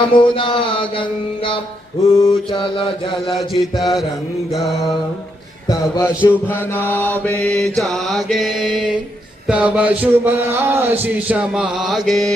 यमुना गङ्गा भूचल जलचितरंग तव शुभनावे जागे तव शुभ आशिष मागे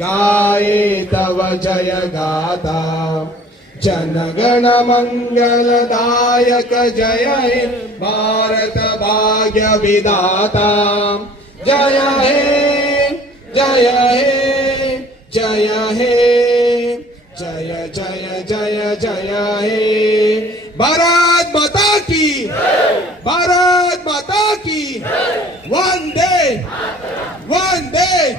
गाये तव जय गाता जनगणमङ्गलदायक जय हे भारत भाग्य विदाता जय हे जय हे जय हे। जय जय जय जय हे। भारत माता की भारत माता की वंदे वंदे।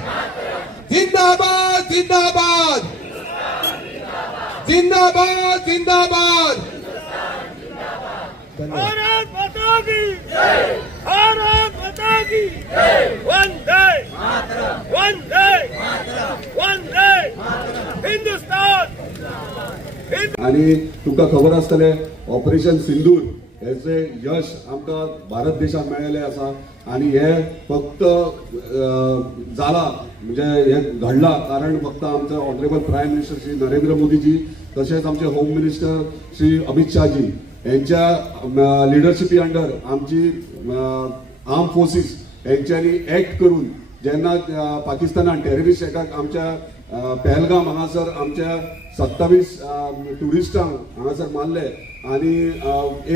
जिंदाबाद जिंदाबाद। जिंदाबाद जिंदाबाद। धन्यवाद। भारत माता की भारत माता की वंदे। वंदे। वंदे। हिंदुस्तान आणि तुका खबर आसतले ऑपरेशन सिंदूर हेचे यश आमकां भारत देशाक मेळिल्लें आसा. आनी हे फक्त अं, जाला म्हणजे हे घडला कारण फक्त आमचे honourable prime minister Shri Narendra Modiji तशेंच आमचे होम मिनिस्टर श्री अमित शाहजी यांच्या लिडरशिपी अंडर आमची आर्म फोर्सीस यांच्यानी ऍक्ट करून जेन्ना पाकिस्तानान टेररिस्ट अटॅक आमच्या पहलगाम हांगासर आमच्या सत्तावीस ट्युरिस्टांक हांगासर मारले आनी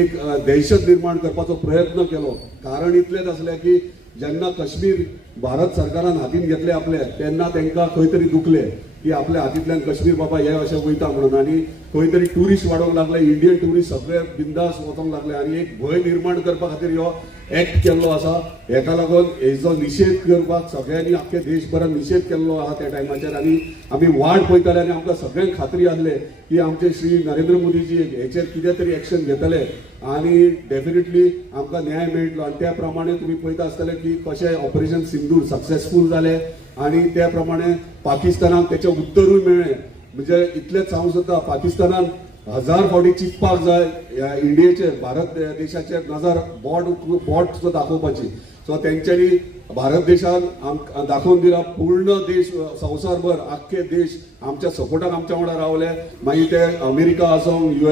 एक दहशत निर्माण करपाचो प्रयत्न केलो. कारण इतलेंच आसलें की जेन्ना काश्मीर भारत सरकारान हातीन घेतले आपले तेन्ना तांकां खंय तरी दुखले. की आपल्या हातींतल्यान कश्मीर बाबा हे अशें वयता म्हणून. आनी खंय तरी ट्युरिस्ट वाडोवंक लागले इंडियन ट्युरिस्ट सगळे बिंदास वचोंक लागले. आनी एक भंय निर्माण करपा खातीर हो एक्ट केल्लो आसा. हेका लागून हेजो निशेध करपाक सगळ्यांनी आख्खे देशभरान निशेध केल्लो आहा त्या टायमाचेर आनी आमी वाट पळयताले आनी आमकां सगळ्यांक खात्री आसले की आमचे श्री नरेंद्र मोदीजी हेचेर कितें तरी एक्शन घेतले. आनी डेफिनेटली आमकां न्याय मेळटलो. आनी त्या प्रमाणे तुमी पळयता आसतले की कशें ऑपरेशन सिंदूर सक्सेसफूल जालें आनी त्या प्रमाणे पाकिस्तानाक तेचें उत्तरूय मेळ्ळें म्हणजे इतलेंच सांगूं सोदता पाकिस्तानान हजार फावटी चिंतपाक जाय ह्या इंडियेचेर भारत देशाचेर नजर बोट बोट सुद्दां दाखोवपाची. सो तेंच्यांनी भारत देशान आमकां दाखोवन दिला पूर्ण देश संवसारभर आख्खे देश आमच्या सपोर्टाक आमच्या वांगडा रावले. मागीर ते अमेरिका आसूं यु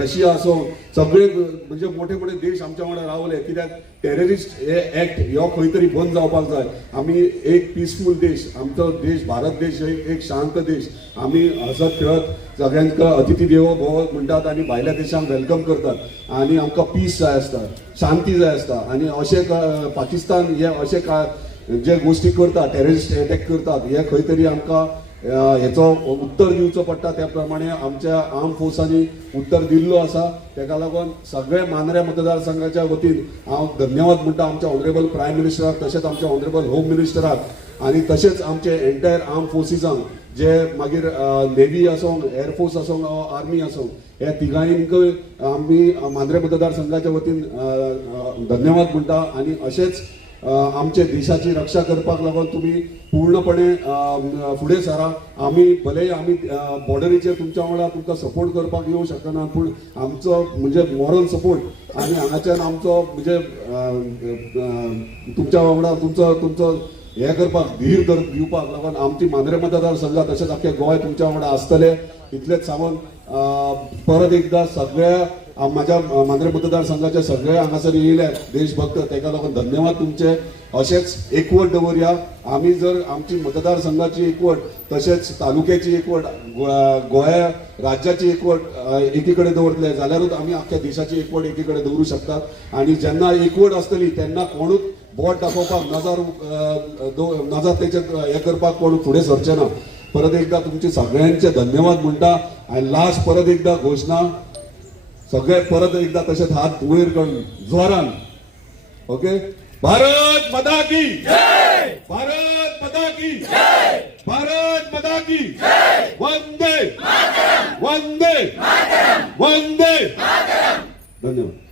रशिया आसूं सगळे म्हणजे मोठे मोठे देश आमच्या वांगडा रावले कित्याक टेररिस्ट हे ऍक्ट हो खंय तरी बंद जावपाक जाय. आमी एक पिसफूल देश आमचो देश भारत देश एक शांत देश. आमी हसत खेळत सगळ्यांक अतिथी देवो भोव म्हणटात आनी भायल्या देशांक वेलकम करतात. आनी आमकां पीस जाय आसता शांती जाय आसता. आनी अशें पाकिस्तान हे अशे जे गोष्टी करता टेररिस्ट अटॅक करतात हे खंय तरी आमकां हेचो उत्तर दिवचो पडटा त्या प्रमाणे आमच्या आर्म फोर्सांनी उत्तर दिल्लो आसा तेका लागून सगळे मांद्रे मतदारसंघाच्या वतीन हांव धन्यवाद म्हणटा आमच्या ऑनरेबल प्रायम मिनिस्टराक तशेंच आमच्या ऑनरेबल होम मिनिस्टराक आनी तशेंच आमचे एन्टायर आर्म फोर्सिसांक जे मागीर नेव्ही आसूं एअरफोर्स आसूं आर्मी आसूं हे तिगांयकय आमी मांद्रे मतदारसंघाच्या वतीन धन्यवाद म्हणटा आनी अशेंच आमचे देशाची रक्षा करपाक लागून तुम्ही पूर्णपणे फुडें सरा. आमी भले आमी बॉर्डरीचेर तुमच्या वांगडा तुमकां सपोर्ट करपाक येवं शकना पूण आमचो म्हणजे मॉरल सपोर्ट आनी हांगाच्यान आमचो म्हणजे तुमच्या वांगडा तुमचो तुमचो हे करपाक धीर धर दिवपाक लागून आमची मांद्रे मतदार मतदारसंघ तशेंच आख्खे गोंय तुमच्या वांगडा आसतले. इतलेंच सांगून परत एकदा सगळ्या माझ्या मांद्रे मतदारसंघाच्या सगळे हांगासर येयले देशभक्त ताका लागून धन्यवाद तुमचे. अशेंच एकवट दवरया आमी जर आमची मतदारसंघाची एकवट तशेंच तालुक्याची एकवट गोंया राज्याची एकवट एकीकडे दवरले कडेन जाल्यारूच आमी आख्ख्या देशाची एकवट एकीकडे दवरूं शकतात. आनी जेन्ना एकवट आसतली तेन्ना कोणूच बोट दाखोवपाक नजर नजर तेचेर हे करपाक कोण फुडें सरचे ना. परत एकदा तुमचे सगळ्यांचे धन्यवाद म्हणटा आनी लास्ट परत एकदा घोशणा सगळे परत एकदा तशेंच हात वयर करून जोरान. ओके? भारत माता की भारत माता की भारत माता की वंदे वंदे वंदे धन्यवाद.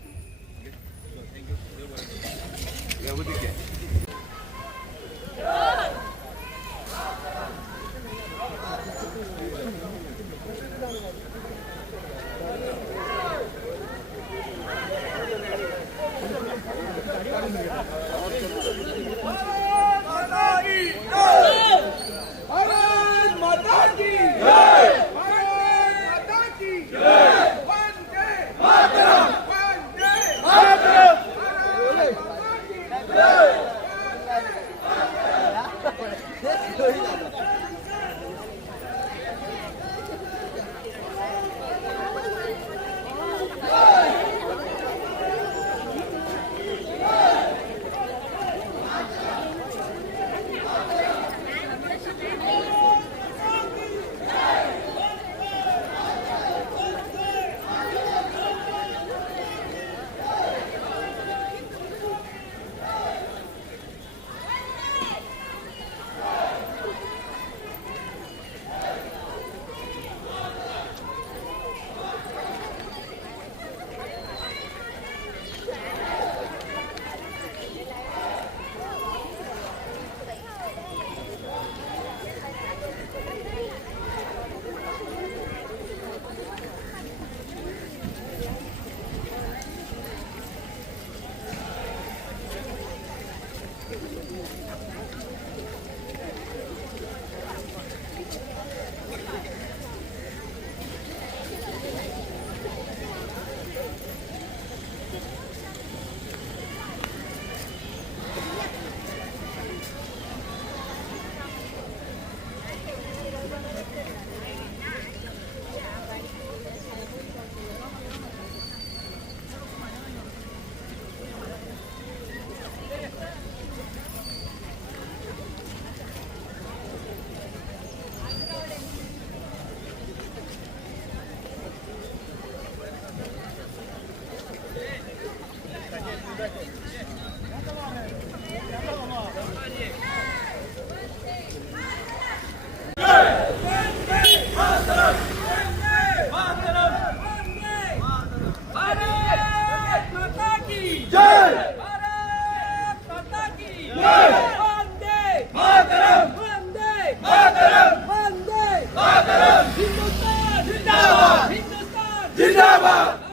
জিন্দাবাদ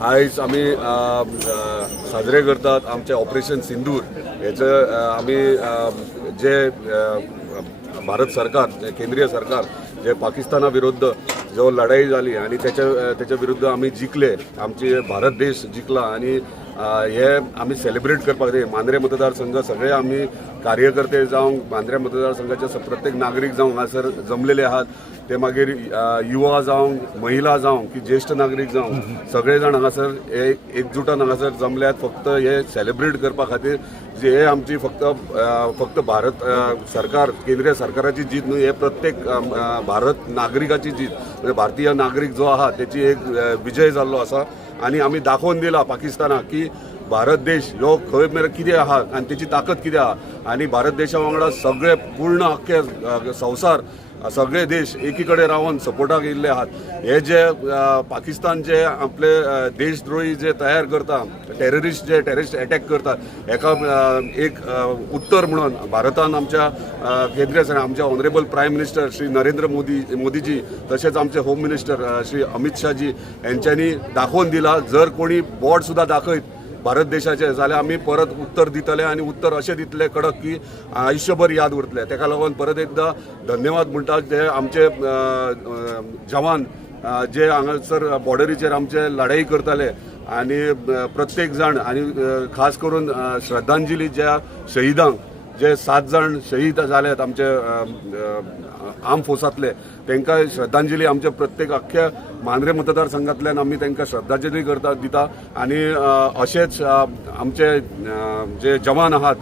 आयज आमी साजरे करतात आमचे ऑपरेशन सिंदूर. याचं आम्ही आमी जे भारत सरकार केंद्रीय सरकार जे पाकिस्तानाविरुद्ध जो लढाई झाली आणि त्याच्या त्याच्याविरुद्ध आम्ही जिंकले आमचे भारत देश जिंकला आणि हे आम्ही सेलिब्रेट करपाक जाय मांद्रे मतदारसंघ सगळे आम्ही कार्यकर्ते जावं मांद्रे मतदारसंघाचे प्रत्येक नागरीक जावं हांगासर जमलेले आहात. ते मागीर युवा जावं महिला जावं की ज्येष्ठ नागरीक जावं सगळे जाण हांगासर हे एकजुटान हांगासर जमल्यात. फक्त हे सेलिब्रेट करपा खातीर जे हे आमची फक्त फक्त भारत सरकार केंद्रीय सरकाराची जीत न्हू हे प्रत्येक भारत नागरिकाची जीत. म्हणजे भारतीय नागरीक जो आहा त्याची एक विजय जाल्लो आसा आणि आम्ही दाखोवन दिला पाकिस्तानाक की भारत देश ह्यो खंय मेरेन कितें आहा आनी तेची ताकद कितें आहा आनी भारत देशा वांगडा सगळे पूर्ण अख्खे संवसार सगळे देश एकी कडेन रावन सपोर्टाक येयल्ले आहात. हे जे पाकिस्तान जे आपले देशद्रोही जे तयार करता टेररिस्ट जे टेररिस्ट अटॅक करतात हेका एक उत्तर म्हणून भारतान आमच्या केंद्रीय सरकार आमच्या honourable prime minister Shri Narendra Modi Modiji तसेच आमचे होम मिनिस्टर श्री अमित शाहजी यांच्यांनी दाखवून दिला जर कोणी बॉड सुद्धा दाखयत भारत देशाचे जाल्यार आमी परत उत्तर दितले आनी उत्तर अशें दितले कडक की आयुश्यभर याद उरतले. तेका लागून परत एकदां धन्यवाद म्हणटा जे आमचे जवान जे हांगासर बॉर्डरीचेर आमचे लढाई करताले आनी प्रत्येक जाण आनी खास करून श्रद्धांजली ज्या शहिदांक जे सात जाण शहीद जाल्यात आमचे आर्म फोर्सांतले तांकां श्रद्धांजली आमचे प्रत्येक अख्ख्या मांद्रे मतदारसंघातल्यान आमी तांकां श्रद्धांजली करता दिता. आनी अ, अशेच आमचे जे जवान आहात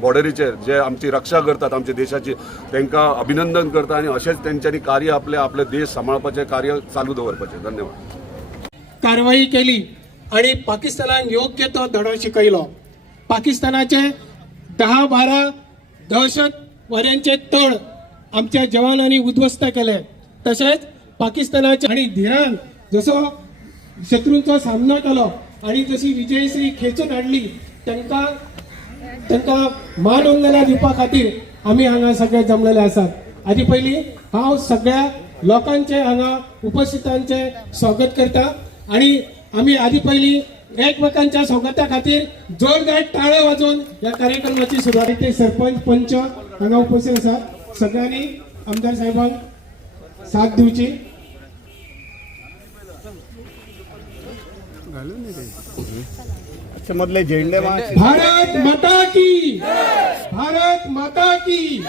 बॉर्डरीचेर जे आमची रक्षा करतात आमच्या देशाची तांकां अभिनंदन करता आनी अशेंच तेंच्यांनी कार्य आपले आपले देश सांबाळपाचें कार्य चालू दवरपाचें. धन्यवाद. कारवाई केली आणि पाकिस्तानान योग्य तो धडो शिकयलो. पाकिस्तानाचे दहा बारा दहशतवाद्यांचे तळ आमच्या जवानांनी उद्ध्वस्त केले. तसेच पाकिस्तानाच्या आणि धीरान जसो शत्रूंचा सामना केलो आणि जशी विजयश्री खेचून हाडली तांकां तांकां मान उंगला दिवपा खातीर आमी हांगा सगळे जमलेले आसात आधी पयलीं हांव सगळ्या लोकांचे हांगा उपस्थितांचे स्वागत करता आणि आमी आधी पयलीं एकमेकांच्या स्वागता खातीर जोरदार टाळ्यो वाजोवन ह्या कार्यक्रमाची सुरवात ते सरपंच पंच हांगा उपस्थित आसात सगळ्यांनी आमदार साहेबांक साथ दिवची मधले झेंडे भारत माता की भारत माता की.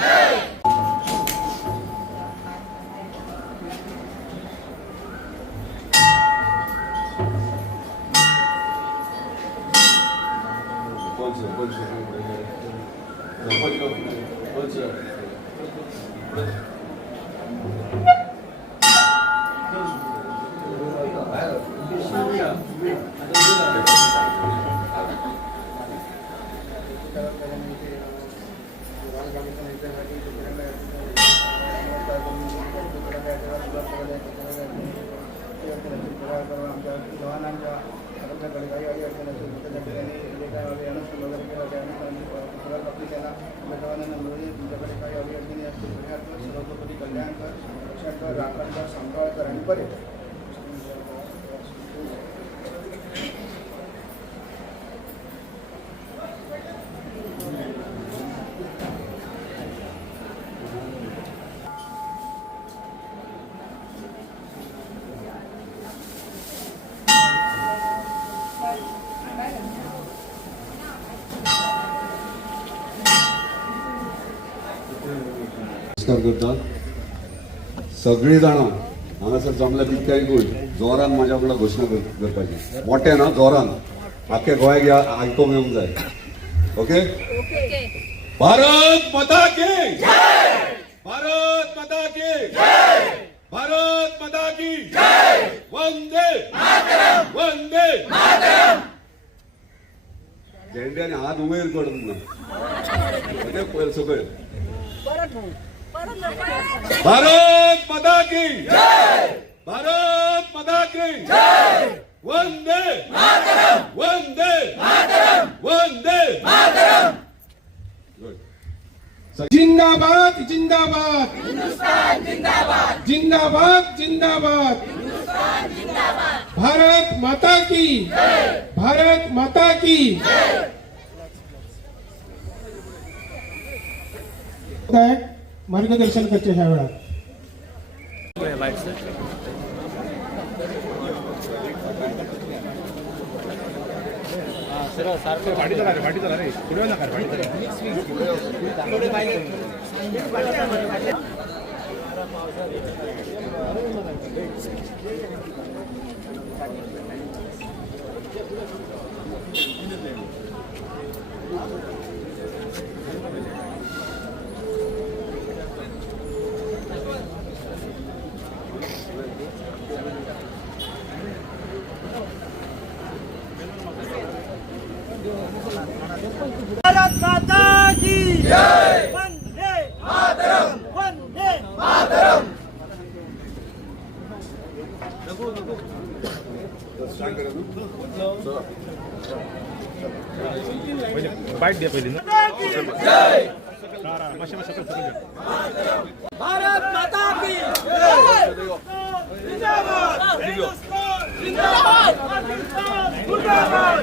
只会出去，没人会，人会更孤独，बरे नमस्कार करता. सगळी जाणा हांगासर जमल्या तितक्याय करून जोरान म्हाज्या वांगडा घोशणा कर- करपाची. मोठे ना जोरान. आख्या गोंयाक आयकोंक येवंक जाय. ओके? भारत माता की भारत माता की भारत माता की वंदे! वंदे! झेंड्याने हात उमेर करत ना म्हणजे पळय सगळे भारत माता की भारत माता की वंदे वंदे वंदे Good. जिंदाबाद जिंदाबाद। जिंदाबाद। जिंदाबाद भारत माता की भारत माता की काय मार्गदर्शन करचे ह्या वेळात भारत माता की जिंदाबाद हिंदुस्तान जिंदाबाद पाकिस्तान मुर्दाबाद